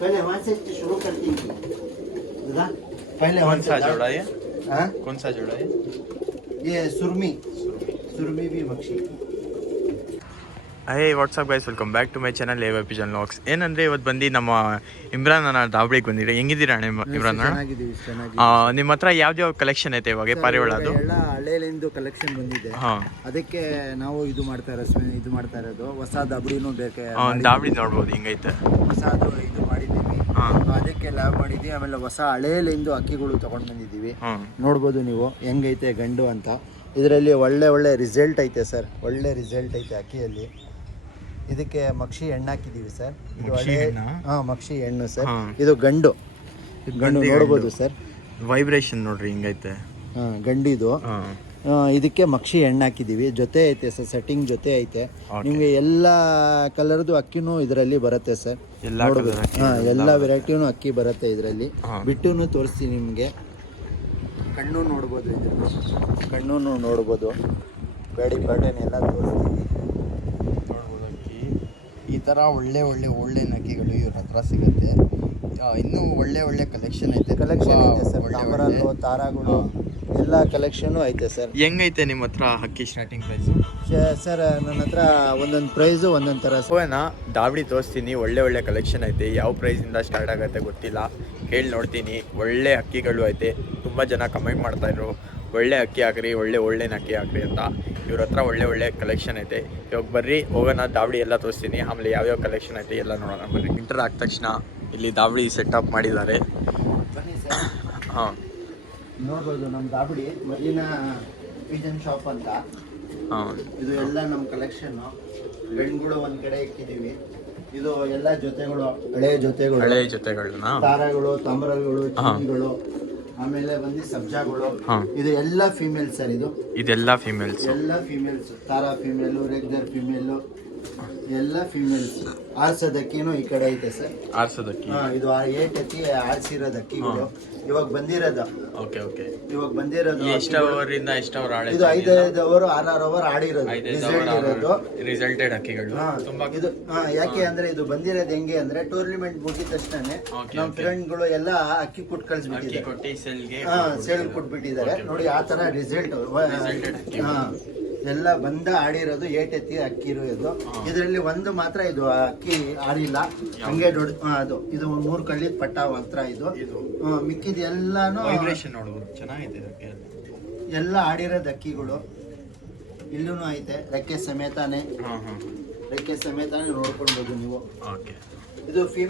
पहले वहाँ से शुरू करती हूँ दादा। पहले कौन सा जोड़ा है? हाँ कौन सा जोड़ा है? ये सुरमी, सुरमी भी मच्छी। Hey what's up guys, welcome back to my channel A Y P ಜನ್ ಲಾಗ್ಸ್. ಏನಂದರೆ ಇವತ್ತು ಬಂದು ನಮ್ಮ ಇಮ್ರಾನ್ ಅಣ್ಣ ದಾವಳಿಗೆ ಬಂದಿರಿ. ಹೆಂಗಿದ್ದೀರಾ ಅಣ್ಣ ಇಮ್ರಾನ್ ಅಣ್ಣ? ನಿಮ್ಮ ಹತ್ರ ಯಾವ್ಯಾವ ಕಲೆಕ್ಷನ್ ಐತೆ ಇವಾಗ ಪಾರಿವಾಳದು? ಎಲ್ಲ ಹಳೇಲಿಂದು ಕಲೆಕ್ಷನ್ ಬಂದಿದೆ. ಹಾಂ, ಅದಕ್ಕೆ ನಾವು ಇದು ಮಾಡ್ತಾ ಇರೋದು ಹೊಸ ದಬಡಿನೂ ಬೇಕು. ದಾವಳಿ ನೋಡ್ಬೋದು ಹಿಂಗೈತೆ. ಹೊಸದು ಇದು ಮಾಡಿದ್ದೀವಿ. ಹಾಂ, ಅದಕ್ಕೆ ಲ್ಯಾಬ್ ಮಾಡಿದ್ದೀವಿ. ಆಮೇಲೆ ಹೊಸ ಹಳೇಲಿಂದು ಅಕ್ಕಿಗಳು ತಗೊಂಡು ಬಂದಿದ್ದೀವಿ. ಹಾಂ, ನೋಡ್ಬೋದು ನೀವು ಹೆಂಗೈತೆ ಗಂಡು ಅಂತ. ಇದರಲ್ಲಿ ಒಳ್ಳೆ ರಿಸಲ್ಟ್ ಐತೆ ಸರ್, ಒಳ್ಳೆ ರಿಸಲ್ಟ್ ಐತೆ ಅಕ್ಕಿಯಲ್ಲಿ. ಇದಕ್ಕೆ ಮಕ್ಷಿ ಹೆಣ್ಣು ಹಾಕಿದ್ದೀವಿ ಸರ್. ಇದು ಮಕ್ಷಿ ಹೆಣ್ಣು ಸರ್. ಇದು ಗಂಡು ನೋಡ್ಬೋದು ಸರ್. ವೈಬ್ರೇಷನ್ ನೋಡ್ರಿ ಹಿಂಗೈತೆ. ಗಂಡಿದು. ಇದಕ್ಕೆ ಮಕ್ಷಿ ಹೆಣ್ಣು ಹಾಕಿದ್ದೀವಿ. ಜೊತೆ ಐತೆ ಸರ್, ಸೆಟ್ಟಿಂಗ್ ಜೊತೆ ಐತೆ. ನಿಮಗೆ ಎಲ್ಲ ಕಲರ್ದು ಅಕ್ಕಿನೂ ಇದರಲ್ಲಿ ಬರುತ್ತೆ ಸರ್. ಎಲ್ಲ ವೆರೈಟಿನೂ ಅಕ್ಕಿ ಬರುತ್ತೆ ಇದರಲ್ಲಿ. ಬಿಟ್ಟು ತೋರಿಸ್ತೀನಿ ನಿಮಗೆ. ಕಣ್ಣು ನೋಡ್ಬೋದು, ಕಣ್ಣು ನೋಡ್ಬೋದು. ಗಾಡಿ ಪ್ಯಾಟರ್ನ್ ಎಲ್ಲ ತೋರಿಸ್ತೀವಿ. ಈ ಥರ ಒಳ್ಳೆ ಅಕ್ಕಿಗಳು ಇವ್ರ ಹತ್ರ ಸಿಗುತ್ತೆ. ಇನ್ನೂ ಒಳ್ಳೆ ಕಲೆಕ್ಷನ್ ಐತೆ ಸರ್. ತಾಮ್ರಲ್ಲು, ತಾರಾಗಳು ಎಲ್ಲ ಕಲೆಕ್ಷನು ಐತೆ ಸರ್. ಹೆಂಗೈತೆ ನಿಮ್ಮ ಹತ್ರ ಅಕ್ಕಿ ಸ್ಟಾರ್ಟಿಂಗ್ ಪ್ರೈಸು? ಸರ್ ನನ್ನ ಹತ್ರ ಒಂದೊಂದು ಪ್ರೈಸು ಒಂದೊಂದು ಥರ. ಸೋನಾ ದಾವಳಿ ತೋರಿಸ್ತೀನಿ. ಒಳ್ಳೆ ಕಲೆಕ್ಷನ್ ಐತೆ. ಯಾವ ಪ್ರೈಸಿಂದ ಸ್ಟಾರ್ಟ್ ಆಗುತ್ತೆ ಗೊತ್ತಿಲ್ಲ, ಕೇಳಿ ನೋಡ್ತೀನಿ. ಒಳ್ಳೆ ಅಕ್ಕಿಗಳು ಐತೆ. ತುಂಬ ಜನ ಕಮೆಂಟ್ ಮಾಡ್ತಾಯಿದ್ರು ಒಳ್ಳೆ ಅಕ್ಕಿ ಹಾಕ್ರಿ, ಒಳ್ಳೆ ಅಕ್ಕಿ ಹಾಕ್ರಿ ಅಂತ. ಇವ್ರ ಹತ್ರ ಒಳ್ಳೆ ಕಲೆಕ್ಷನ್ ಐತೆ. ಇವಾಗ ಬರ್ರಿ ಹೋಗೋಣ, ದಾವಳಿ ಎಲ್ಲ ತೋರಿಸ್ತೀನಿ. ಆಮೇಲೆ ಯಾವ್ಯಾವ ಕಲೆಕ್ಷನ್ ಐತೆ ಎಲ್ಲ ನೋಡೋಣ ಬರ್ರಿ. ಇಂಟರ್ ಆದ ತಕ್ಷಣ ಇಲ್ಲಿ ದಾವಳಿ ಸೆಟಪ್ ಮಾಡಿದ್ದಾರೆ. ಬನ್ನಿ ಸರ್. ಹಾಂ, ನೋಡ್ಬೋದು ನಮ್ಮ ದಾವಳಿ ಮದೀನಾ ಪಿಜನ್ ಶಾಪ್ ಅಂತ. ಹಾಂ, ಇದು ಎಲ್ಲ ನಮ್ಮ ಕಲೆಕ್ಷನ್ನು. ಗಂಡುಗಳು ಒಂದು ಕಡೆ ಇಕ್ಕಿದ್ದೀವಿ. ಇದು ಎಲ್ಲ ಜೊತೆಗಳು, ಹಳೆ ಜೊತೆಗಳು, ತಾರಗಳು, ತಾಮ್ರಗಳು, ಚಿನ್ನಿಗಳು, ಆಮೇಲೆ ಬಂದು ಸಬ್ಜಾಗಳು. ಇದು ಎಲ್ಲ ಫೀಮೇಲ್ ಸರ್. ಇದೆಲ್ಲ ಫೀಮೇಲ್ಸ್. ತಾರಾ ಫೀಮೇಲು, ರೆಗ್ಯುಲರ್ ಫೀಮೇಲು, ಎಲ್ಲ ಫೀಮೇಲ್ಸ್. ಆರ್ಸೋದಕ್ಕಿನೂ ಈ ಕಡೆ ಐತೆ ಸರ್. ಆರ್ಸೋದಕ್ಕಿ ಇದು 8 ಅಕ್ಕಿ ಆರ್ಸಿರೋದು ಅಕ್ಕಿಗಳು ಇವಾಗ ಬಂದಿರೋದು. ಓಕೆ. ಇವಾಗ ಬಂದಿರೋದು ಎಷ್ಟು ಅವರಿಂದ ಎಷ್ಟು ಅವರ್ ಆಡಿರೋದು? ಇದು 5 ಅವರ್ 6 ಅವರ್ ಆಡಿರೋದು ರಿಸಲ್ಟೆಡ್ ಅಕ್ಕಿಗಳು. ಇದು ಯಾಕೆ ಅಂದ್ರೆ ಇದು ಬಂದಿರೋದು ಹೆಂಗೆ ಅಂದ್ರೆ ಟೂರ್ನಿಮೆಂಟ್ ಮುಗಿದ ತಕ್ಷಣ ನಮ್ಮ ಫ್ರೆಂಡ್ಗಳು ಎಲ್ಲ ಅಕ್ಕಿ ಕೊಟ್ಟು ಕಳಿಸ್ಬಿಟ್ಟಿದ್ದಾರೆ. ಸೇಲ್ ಕೊಟ್ಬಿಟ್ಟಿದ್ದಾರೆ ನೋಡಿ. ಆ ತರ ರಿಸಲ್ಟ್ ಎಲ್ಲ ಬಂದ ಆಡಿರೋದು 8 ಎತ್ತಿ ಅಕ್ಕಿ ಇರೋದು. ಇದರಲ್ಲಿ ಒಂದು ಮಾತ್ರ ಇದು ಅಕ್ಕಿ ಆಡಿಲ್ಲ, ಹಂಗೆ ದೊಡ್ಡ ಅದು. ಇದು 3 ಕಳ್ಳಿದ ಪಟ್ಟ ಮಾತ್ರ ಇದು. ಮಿಕ್ಕಿದ ಎಲ್ಲಾನು ಚೆನ್ನಾಗಿದೆ. ಎಲ್ಲ ಆಡಿರೋದು ಅಕ್ಕಿಗಳು ಇಲ್ಲೂ ಐತೆ. ರೆಕ್ಕೆ ಸಮೇತಾನೆ ನೋಡ್ಕೊಳ್ಬೋದು ನೀವು. ಇದು